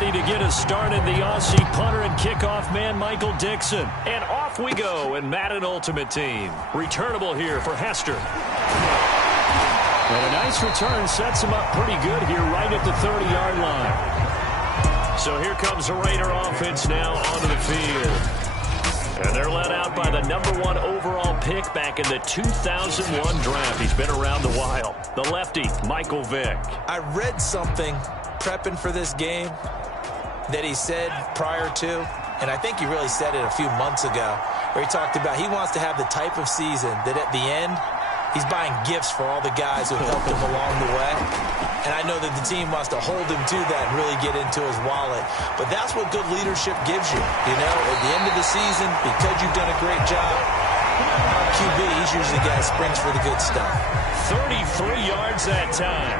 ready to get us started. The Aussie punter and kickoff man, Michael Dixon. And off we go in Madden Ultimate Team. Returnable here for Hester. And a nice return sets him up pretty good here right at the 30-yard line. So here comes the Raider offense now onto the field. And they're led out by the #1 overall pick back in the 2001 draft. He's been around a while. The lefty, Michael Vick. I read something prepping for this game that he said prior to, and I think he really said it a few months ago, where he talked about he wants to have the type of season that at the end, he's buying gifts for all the guys who helped him along the way. And I know that the team wants to hold him to that and really get into his wallet. But that's what good leadership gives you. You know, at the end of the season, because you've done a great job, our QB, he's usually the guy who springs for the good stuff. 33 yards that time.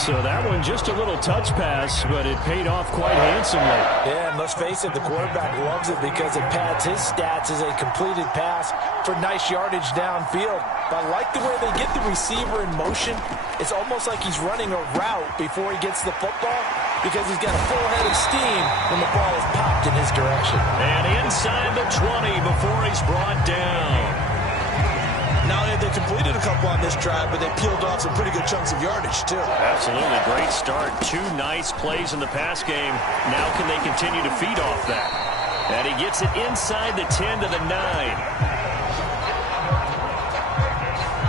So that one just a little touch pass, but it paid off quite handsomely. Yeah, and let's face it, the quarterback loves it because it pads his stats as a completed pass for nice yardage downfield. But I like the way they get the receiver in motion. It's almost like he's running a route before he gets the football because he's got a full head of steam when the ball is popped in his direction. And inside the 20 before he's brought down. Not only have they completed a couple on this drive, but they peeled off some pretty good chunks of yardage, too. Absolutely. Great start. 2 nice plays in the pass game. Now can they continue to feed off that? And he gets it inside the 10 to the 9.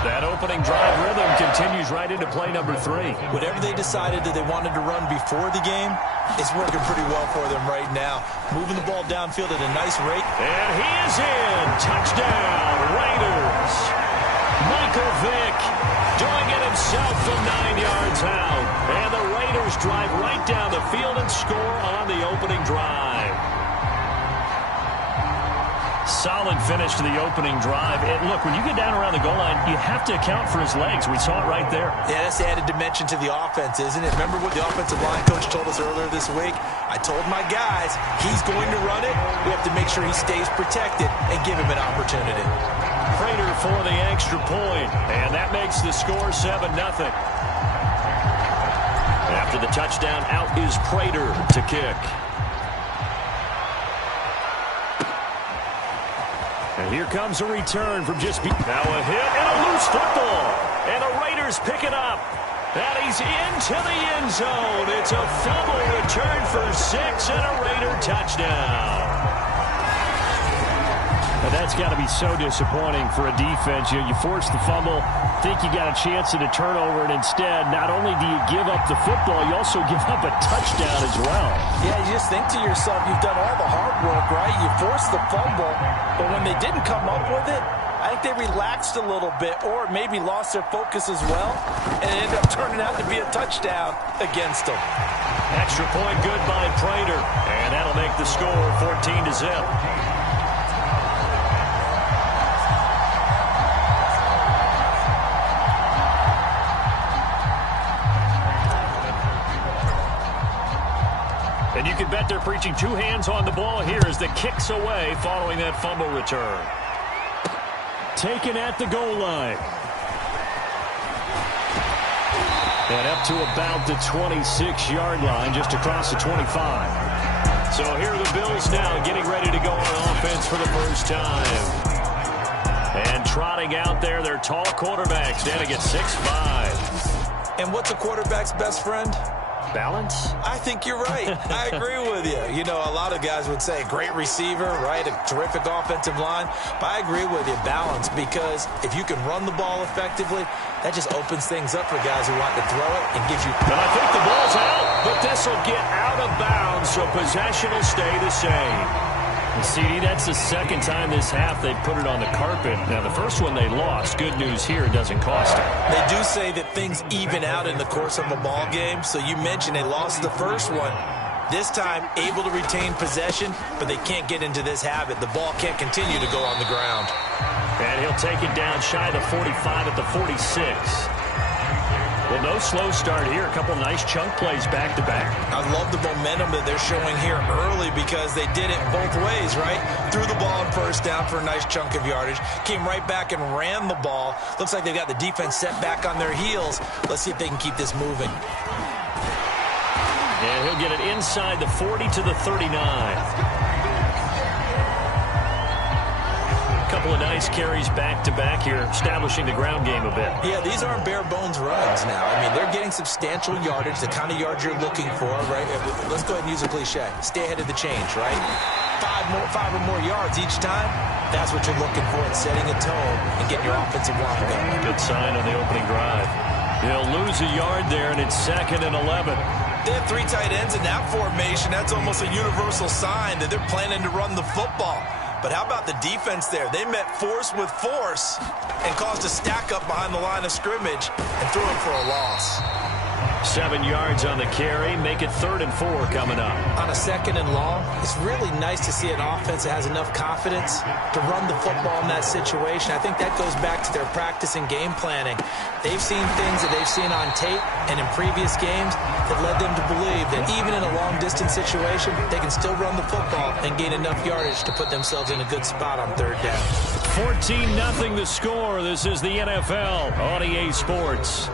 That opening drive rhythm continues right into play number 3. Whatever they decided that they wanted to run before the game, it's working pretty well for them right now. Moving the ball downfield at a nice rate. And he is in. Touchdown, Raiders. Michael Vick doing it himself from 9 yards out. And the Raiders drive right down the field and score on the opening drive. Solid finish to the opening drive. And look, when you get down around the goal line, you have to account for his legs. We saw it right there. Yeah, that's the added dimension to the offense, isn't it? Remember what the offensive line coach told us earlier this week? I told my guys, he's going to run it. We have to make sure he stays protected and give him an opportunity. Prater for the extra point, and that makes the score 7-0. After the touchdown, out is Prater to kick. And here comes a return from just now a hit and a loose football. And the Raiders pick it up. And he's into the end zone. It's a fumble return for 6 and a Raider touchdown. And that's got to be so disappointing for a defense. You know, you force the fumble, think you got a chance at a turnover, and instead, not only do you give up the football, you also give up a touchdown as well. Yeah, you just think to yourself, you've done all the hard work, right? You forced the fumble, but when they didn't come up with it, I think they relaxed a little bit or maybe lost their focus as well, and it ended up turning out to be a touchdown against them. Extra point good by Prater, and that'll make the score 14-0. And you can bet they're preaching 2 hands on the ball here as the kick's away following that fumble return. Taken at the goal line. And up to about the 26-yard line, just across the 25. So here are the Bills now getting ready to go on offense for the first time. And trotting out there, their tall quarterback standing at 6'5". And what's a quarterback's best friend? Balance? I think you're right. I agree with you. You know, a lot of guys would say great receiver, right? A terrific offensive line. But I agree with you, balance, because if you can run the ball effectively, that just opens things up for guys who want to throw it and gives you... And I think the ball's out, but this will get out of bounds, so possession will stay the same. And CD, that's the second time this half they put it on the carpet. Now, the first one they lost. Good news here, it doesn't cost them. They do say that things even out in the course of a ball game. So you mentioned they lost the first one. This time, able to retain possession, but they can't get into this habit. The ball can't continue to go on the ground. And he'll take it down shy of the 45 at the 46. Well, no slow start here. A couple nice chunk plays back-to-back. I love the momentum that they're showing here early because they did it both ways, right? Threw the ball on first down for a nice chunk of yardage. Came right back and ran the ball. Looks like they've got the defense set back on their heels. Let's see if they can keep this moving. And he'll get it inside the 40 to the 39. Couple of nice carries back-to-back here, establishing the ground game a bit. Yeah, these aren't bare-bones runs now. I mean, they're getting substantial yardage, the kind of yards you're looking for, right? Let's go ahead and use a cliche. Stay ahead of the change, right? Five or more yards each time. That's what you're looking for in setting a tone and getting your offensive line going. Good sign on the opening drive. He'll lose a yard there, and it's 2nd and 11. They have 3 tight ends in that formation. That's almost a universal sign that they're planning to run the football. But how about the defense there? They met force with force and caused a stack up behind the line of scrimmage and threw him for a loss. 7 yards on the carry. Make it 3rd and 4 coming up. On a 2nd and long, it's really nice to see an offense that has enough confidence to run the football in that situation. I think that goes back to their practice and game planning. They've seen things that they've seen on tape and in previous games that led them to believe that even in a long-distance situation, they can still run the football and gain enough yardage to put themselves in a good spot on 3rd down. 14-0 the score. This is the NFL on EA Sports.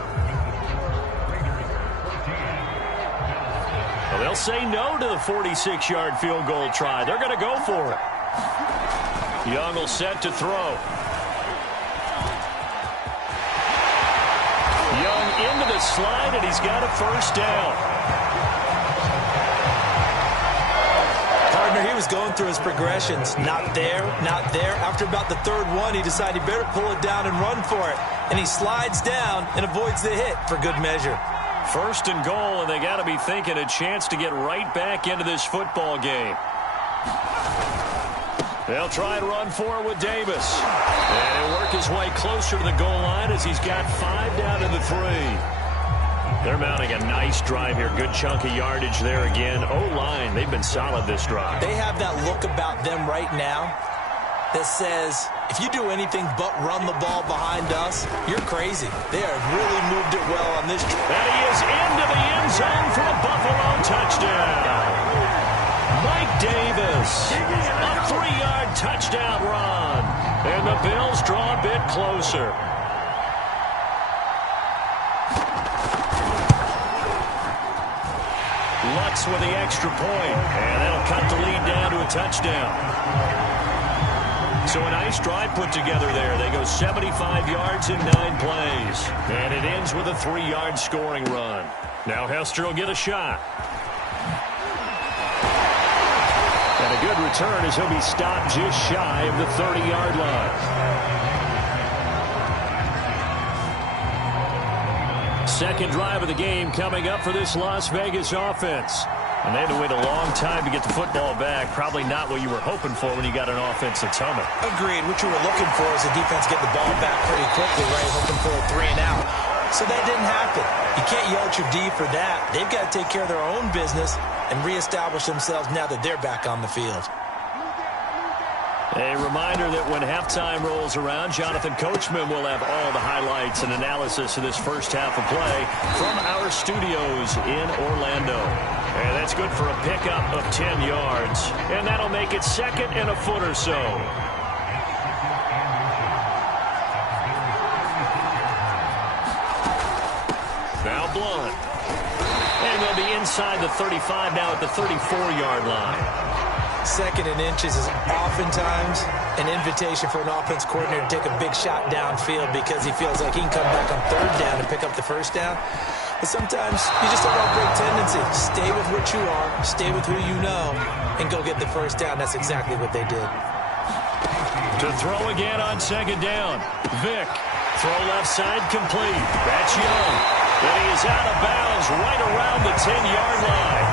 Well, they'll say no to the 46-yard field goal try. They're going to go for it. Young will set to throw. Young into the slide, and he's got a 1st down. Partner, he was going through his progressions. Not there, not there. After about the 3rd one, he decided he better pull it down and run for it. And he slides down and avoids the hit for good measure. 1st and goal, and they got to be thinking a chance to get right back into this football game. They'll try and run for it with Davis. And he'll work his way closer to the goal line as he's got 5 down to the 3. They're mounting a nice drive here. Good chunk of yardage there again. O-line, they've been solid this drive. They have that look about them right now that says, if you do anything but run the ball behind us, you're crazy. They have really moved it well on this drive. And he is into the end zone for a Buffalo touchdown. Mike Davis, a 3-yard touchdown run. And the Bills draw a bit closer. Lutz with the extra point, and that'll cut the lead down to a touchdown. So a nice drive put together there. They go 75 yards in 9 plays. And it ends with a 3-yard scoring run. Now Hester will get a shot. And a good return as he'll be stopped just shy of the 30-yard line. Second drive of the game coming up for this Las Vegas offense. And they had to wait a long time to get the football back. Probably not what you were hoping for when you got an offense that's humming. Agreed. What you were looking for is the defense get the ball back pretty quickly, right? Hoping for a 3 and out. So that didn't happen. You can't yell at your D for that. They've got to take care of their own business and reestablish themselves now that they're back on the field. A reminder that when halftime rolls around, Jonathan Coachman will have all the highlights and analysis of this first half of play from our studios in Orlando. And that's good for a pickup of 10 yards. And that'll make it 2nd and a foot or so. Now Blunt. And they'll be inside the 35 now at the 34-yard line. 2nd and inches is oftentimes an invitation for an offense coordinator to take a big shot downfield because he feels like he can come back on 3rd down and pick up the 1st down. But sometimes you just don't have a great tendency. Stay with what you are, stay with who you know, and go get the 1st down. That's exactly what they did. To throw again on 2nd down. Vick. Throw left side complete. That's Young. And he is out of bounds right around the 10-yard line.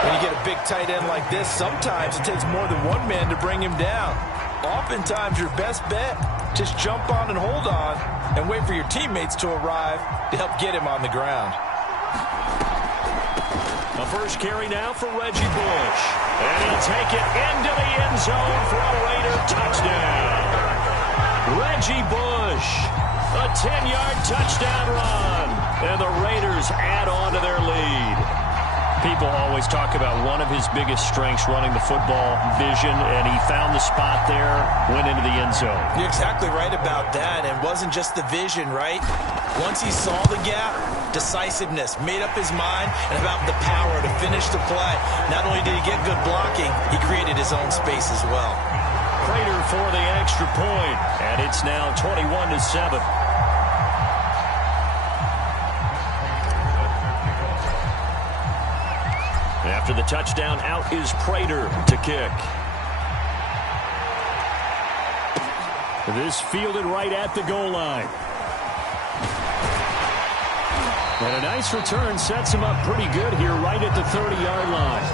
When you get a big tight end like this, sometimes it takes more than one man to bring him down. Oftentimes, your best bet, just jump on and hold on and wait for your teammates to arrive to help get him on the ground. A first carry now for Reggie Bush. And he'll take it into the end zone for a Raider touchdown. Reggie Bush, a 10-yard touchdown run. And the Raiders add on to their lead. People always talk about one of his biggest strengths, running the football, vision, and he found the spot there, went into the end zone. You're exactly right about that. It wasn't just the vision, right? Once he saw the gap, decisiveness, made up his mind, and about the power to finish the play. Not only did he get good blocking, he created his own space as well. Prater for the extra point, and it's now 21-7. After the touchdown, out is Prater to kick. This fielded right at the goal line. And a nice return sets him up pretty good here right at the 30-yard line.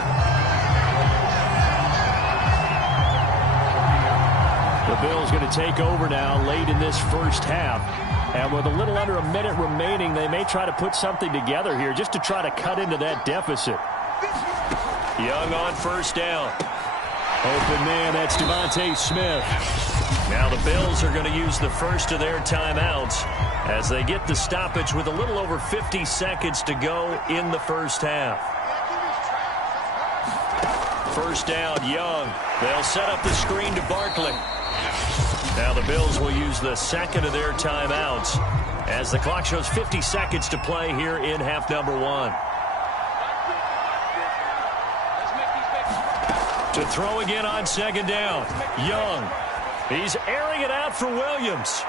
The Bills going to take over now late in this first half. And with a little under a minute remaining, they may try to put something together here just to try to cut into that deficit. Young on first down. Open man, that's Devontae Smith. Now the Bills are going to use the first of their timeouts as they get the stoppage with a little over 50 seconds to go in the first half. First down, Young. They'll set up the screen to Barkley. Now the Bills will use the second of their timeouts as the clock shows 50 seconds to play here in half number one. To throw again on second down. Young. He's airing it out for Williams.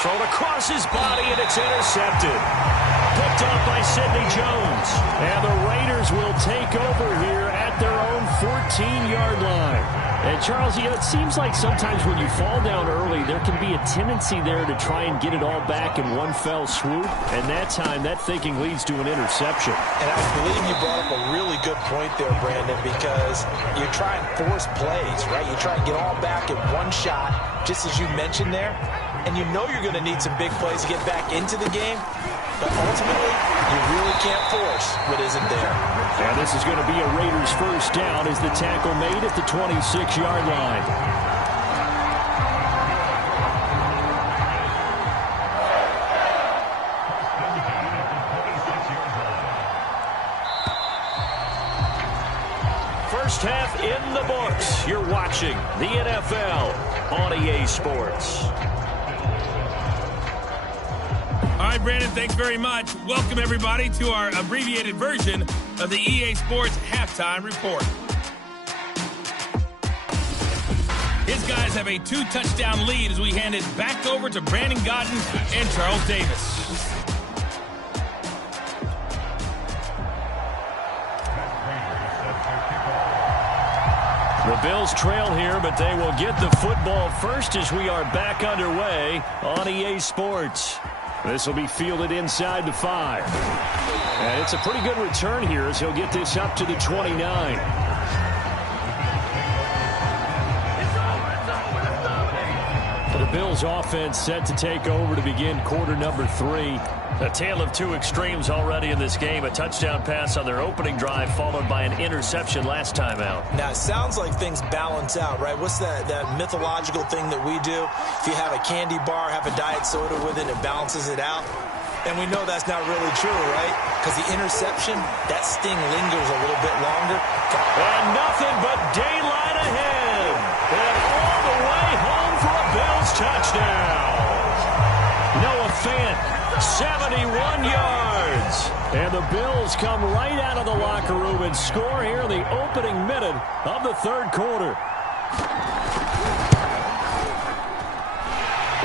Thrown across his body, and it's intercepted. Picked up by Sidney Jones. And the Raiders will take over here at their own 14-yard line. And, Charles, it seems like sometimes when you fall down early, there can be a tendency there to try and get it all back in one fell swoop. And that time, that thinking leads to an interception. And I believe you brought up a really good point there, Brandon, because you try and force plays, right? You try and get all back in one shot, just as you mentioned there. And you know you're going to need some big plays to get back into the game. But ultimately, you really can't force what isn't there. And this is going to be a Raiders first down as the tackle made at the 26-yard line. First half in the books. You're watching the NFL on EA Sports. All right, Brandon, thanks very much. Welcome, everybody, to our abbreviated version of the EA Sports Halftime Report. His guys have a 2-touchdown lead as we hand it back over to Brandon Godden and Charles Davis. The Bills trail here, but they will get the football first as we are back underway on EA Sports. This will be fielded inside the 5. And it's a pretty good return here as he'll get this up to the 29. The Bills offense set to take over to begin quarter number 3. A tale of two extremes already in this game. A touchdown pass on their opening drive followed by an interception last time out. Now, it sounds like things balance out, right? What's that mythological thing that we do? If you have a candy bar, have a diet soda with it, it balances it out. And we know that's not really true, right? Because the interception, that sting lingers a little bit longer. And nothing but daylight ahead. And all the way home for a Bills touchdown. Noah Fant, 71 yards. And the Bills come right out of the locker room and score here in the opening minute of the third quarter.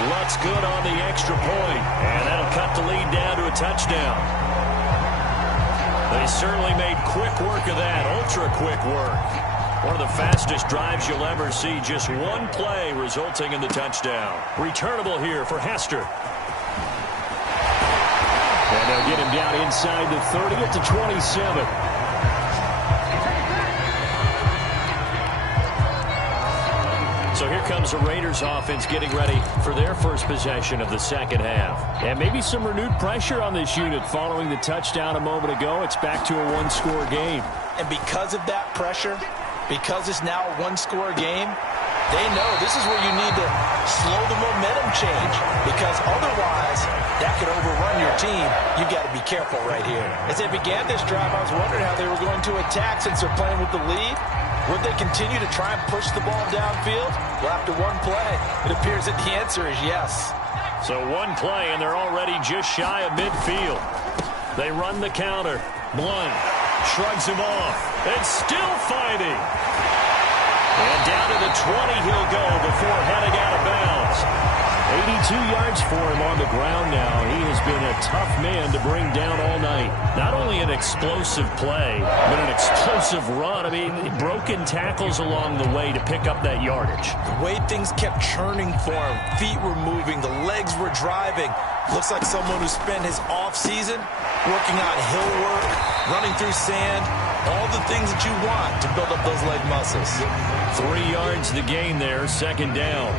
Lutz good on the extra point, and that'll cut the lead down to a touchdown. They certainly made quick work of that, ultra-quick work. One of the fastest drives you'll ever see, just one play resulting in the touchdown. Returnable here for Hester. And they'll get him down inside the 30 at the 27. So here comes the Raiders offense getting ready for their first possession of the second half. And maybe some renewed pressure on this unit following the touchdown a moment ago. It's back to a one-score game. And because of that pressure, because it's now a one-score game, they know this is where you need to slow the momentum change, because otherwise that could overrun your team. You've got to be careful right here. As they began this drive, I was wondering how they were going to attack since they're playing with the lead. Would they continue to try and push the ball downfield? Well, after one play, it appears that the answer is yes. So one play, and they're already just shy of midfield. They run the counter. Blunt shrugs him off. And still fighting. And down to the 20 he'll go before heading out of bounds. 82 yards for him on the ground now. He has been a tough man to bring down all night. Not only an explosive play, but an explosive run. I mean, broken tackles along the way to pick up that yardage. The way things kept churning for him. Feet were moving. The legs were driving. Looks like someone who spent his offseason working on hill work, running through sand, all the things that you want to build up those leg muscles. 3 yards to gain there, second down.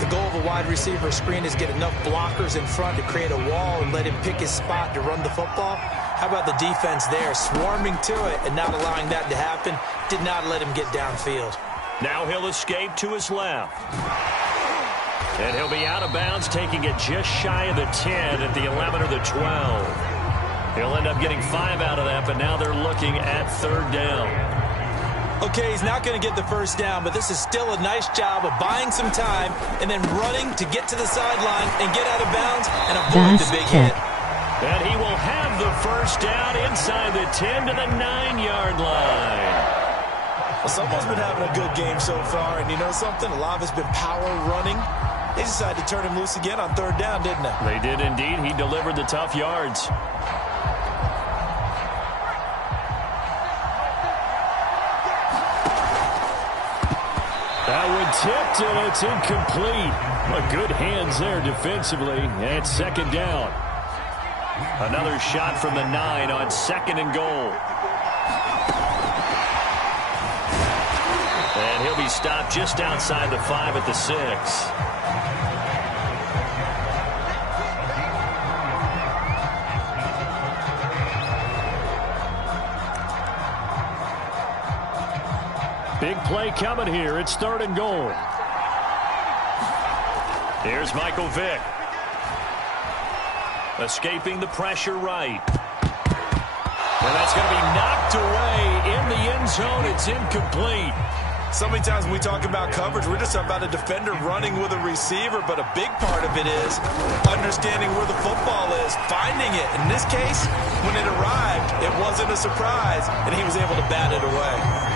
The goal of a wide receiver screen is get enough blockers in front to create a wall and let him pick his spot to run the football. How about the defense there, swarming to it and not allowing that to happen? Did not let him get downfield. Now he'll escape to his left. And he'll be out of bounds, taking it just shy of the 10 at the 11 or the 12. He'll end up getting 5 out of that, but now they're looking at third down. Okay, he's not going to get the first down, but this is still a nice job of buying some time and then running to get to the sideline and get out of bounds and avoid the big hit. And he will have the first down inside the 10 to the 9-yard line. Well, someone's been having a good game so far, and you know something? A lot of it's been power running. They decided to turn him loose again on third down, didn't they? They did indeed. He delivered the tough yards. That one tipped, and it's incomplete. But good hands there defensively, and it's second down. Another shot from the 9 on second and goal. And he'll be stopped just outside the 5 at the 6. Big play coming here. It's third and goal. Here's Michael Vick. Escaping the pressure right. And that's going to be knocked away in the end zone. It's incomplete. So many times when we talk about coverage, we're just about a defender running with a receiver, but a big part of it is understanding where the football is, finding it. In this case, when it arrived, it wasn't a surprise, and he was able to bat it away.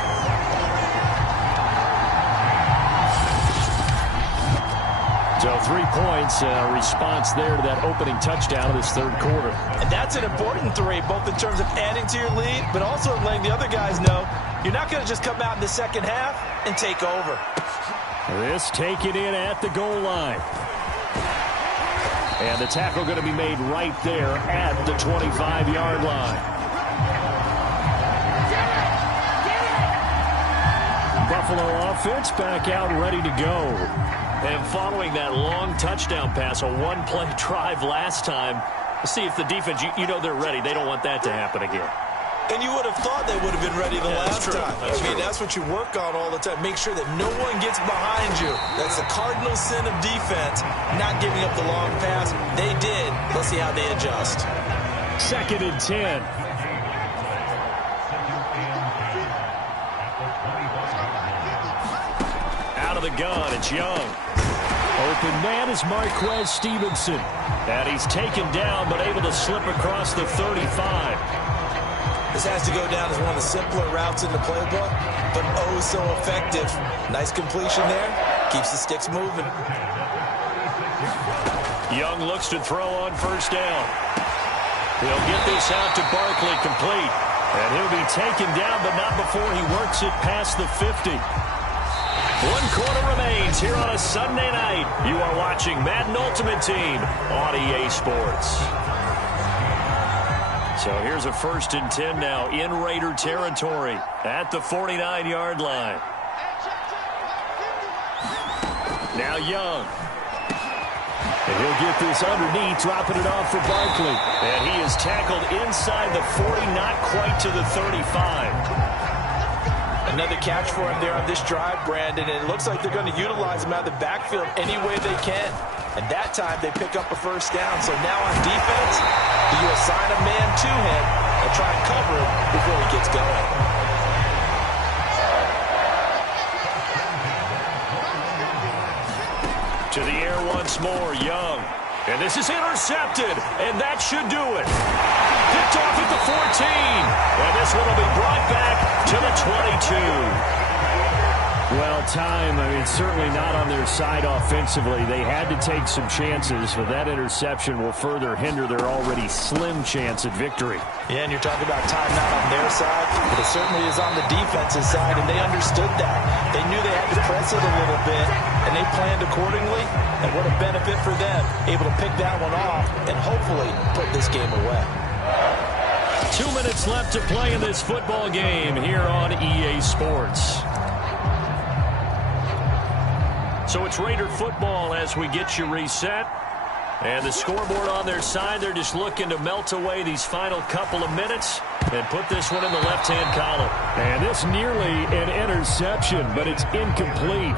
So 3 points, response there to that opening touchdown of this third quarter. And that's an important 3, both in terms of adding to your lead, but also letting the other guys know you're not going to just come out in the second half and take over. This taken in at the goal line. And the tackle going to be made right there at the 25-yard line. Buffalo offense back out ready to go. And following that long touchdown pass, a one-play drive last time, see if the defense, you know they're ready. They don't want that to happen again. And you would have thought they would have been ready the last time. That's what you work on all the time. Make sure that no one gets behind you. That's the cardinal sin of defense, not giving up the long pass. They did. Let's see how they adjust. Second and 10. Out of the gun, it's Young. Open man is Marquez Stevenson. And he's taken down, but able to slip across the 35. This has to go down as one of the simpler routes in the playbook, but oh so effective. Nice completion there. Keeps the sticks moving. Young looks to throw on first down. He'll get this out to Barkley, complete. And he'll be taken down, but not before he works it past the 50. 1 quarter remains here on a Sunday night. You are watching Madden Ultimate Team on EA Sports. So here's a first and 10 now in Raider territory at the 49-yard line. Now Young. And he'll get this underneath, dropping it off for Barkley. And he is tackled inside the 40, not quite to the 35. Another catch for him there on this drive, Brandon, and it looks like they're going to utilize him out of the backfield any way they can. And that time they pick up a first down. So now on defense, you assign a man to him and try and cover him before he gets going. To the air once more, Young. And this is intercepted, and that should do it. Picked off at the 14, and this one will be brought back to the 22. Well, time, certainly not on their side offensively. They had to take some chances, but that interception will further hinder their already slim chance at victory. Yeah, and you're talking about time not on their side, but it certainly is on the defense's side, and they understood that. They knew they had to press it a little bit, and they planned accordingly, and what a benefit for them, able to pick that one off and hopefully put this game away. 2 minutes left to play in this football game here on EA Sports. So it's Raider football as we get you reset. And the scoreboard on their side, they're just looking to melt away these final couple of minutes and put this one in the left-hand column. And this nearly an interception, but it's incomplete.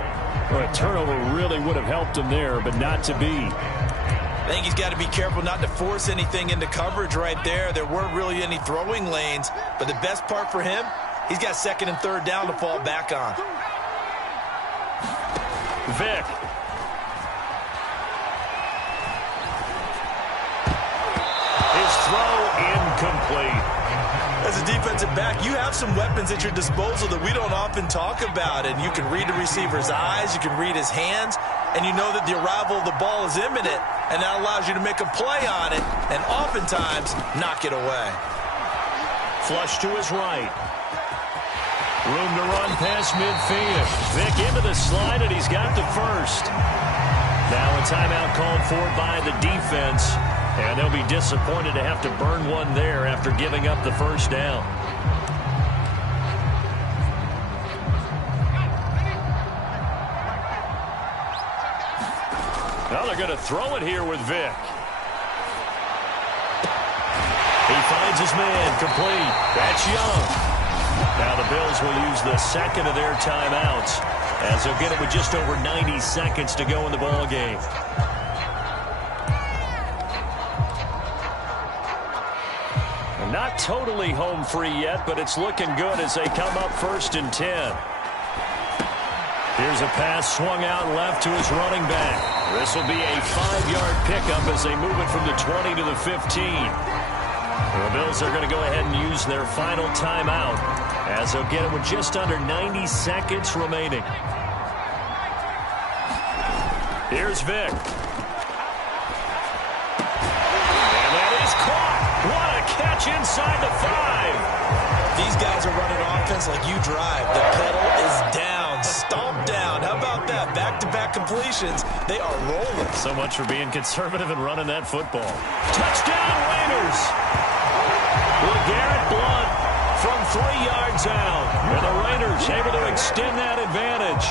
Well, a turnover really would have helped him there, but not to be. I think he's got to be careful not to force anything into coverage right there. There weren't really any throwing lanes, but the best part for him, he's got second and third down to fall back on. Vic. His throw incomplete. As a defensive back, you have some weapons at your disposal that we don't often talk about. And you can read the receiver's eyes, you can read his hands, and you know that the arrival of the ball is imminent. And that allows you to make a play on it and oftentimes knock it away. Flush to his right. Room to run past midfield. Vic into the slide, and he's got the first. Now a timeout called for by the defense, and they'll be disappointed to have to burn one there after giving up the first down. Now they're going to throw it here with Vic. He finds his man, complete. That's Young. Now the Bills will use the second of their timeouts as they'll get it with just over 90 seconds to go in the ball game. Not totally home free yet, but it's looking good as they come up 1st and 10. Here's a pass swung out left to his running back. This will be a 5-yard pickup as they move it from the 20 to the 15. The Bills are going to go ahead and use their final timeout as they'll get it with just under 90 seconds remaining. Here's Vic. And that is caught. What a catch inside the 5. These guys are running offense like you drive. The pedal is down, stomped down. How about that? Back-to-back completions. They are rolling. So much for being conservative and running that football. Touchdown, Raiders. LeGarrette Blount from 3 yards out. And the Raiders able to extend that advantage.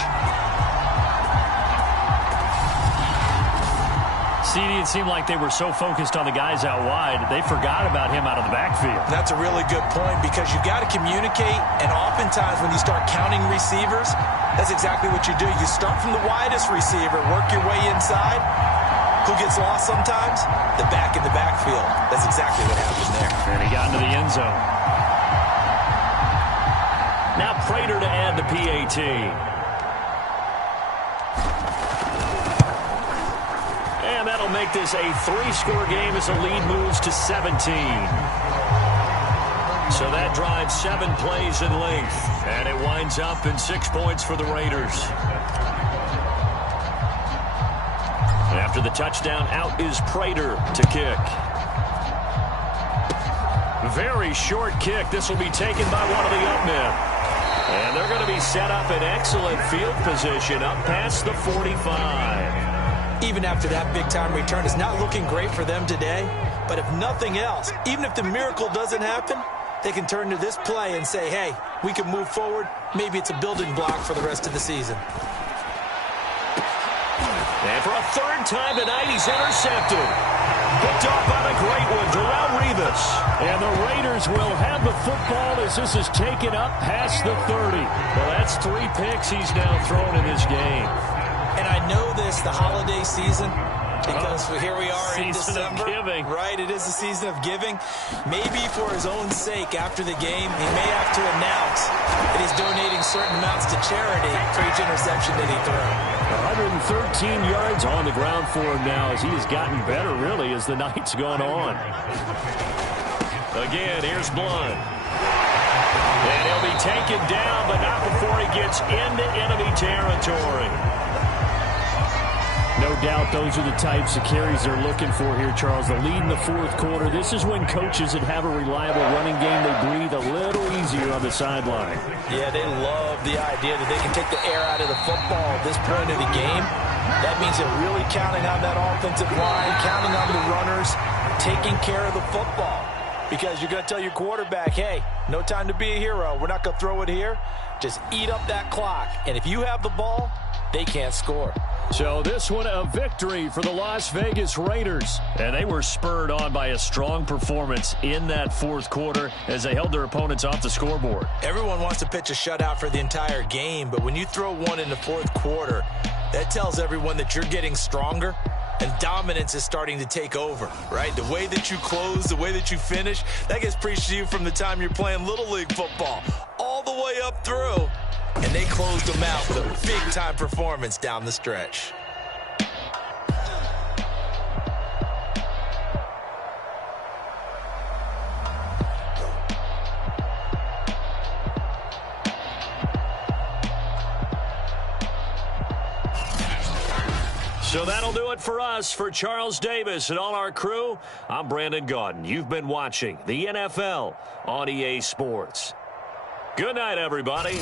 CD, it seemed like they were so focused on the guys out wide, they forgot about him out of the backfield. That's a really good point because you've got to communicate, and oftentimes when you start counting receivers, that's exactly what you do. You start from the widest receiver, work your way inside. Who gets lost sometimes? The back in the backfield. That's exactly what happened there. And he got into the end zone. Now Prater to add the PAT. And that'll make this a 3-score game as the lead moves to 17. So that drives 7 plays in length. And it winds up in 6 points for the Raiders. After the touchdown, out is Prater to kick. Very short kick. This will be taken by one of the up men. And they're going to be set up in excellent field position up past the 45. Even after that big-time return, it's not looking great for them today. But if nothing else, even if the miracle doesn't happen, they can turn to this play and say, hey, we can move forward. Maybe it's a building block for the rest of the season. And for a 3rd time tonight, he's intercepted. Picked off by the great one, Darrelle Revis. And the Raiders will have the football as this is taken up past the 30. Well, that's 3 picks he's now thrown in this game. And I know this, the holiday season, because here we are in December. Season of giving. Right, it is the season of giving. Maybe for his own sake after the game, he may have to announce that he's donating certain amounts to charity for each interception that he throws. 113 yards on the ground for him now as he has gotten better, really, as the night's gone on. Again, here's Blunt. And he'll be taken down, but not before he gets into enemy territory. No doubt those are the types of carries they're looking for here, Charles. The lead in the fourth quarter. This is when coaches that have a reliable running game, they breathe a little easier on the sideline. Yeah, they love the idea that they can take the air out of the football at this point of the game. That means they're really counting on that offensive line, counting on the runners, taking care of the football. Because you're going to tell your quarterback, hey, no time to be a hero. We're not going to throw it here. Just eat up that clock. And if you have the ball, they can't score. So this one a victory for the Las Vegas Raiders. And they were spurred on by a strong performance in that fourth quarter as they held their opponents off the scoreboard. Everyone wants to pitch a shutout for the entire game, but when you throw one in the fourth quarter, that tells everyone that you're getting stronger and dominance is starting to take over, right? The way that you close, the way that you finish, that gets preached to you from the time you're playing Little League football all the way up through. And they closed them out with a big-time performance down the stretch. So that'll do it for us. For Charles Davis and all our crew, I'm Brandon Gaudin. You've been watching the NFL on EA Sports. Good night, everybody.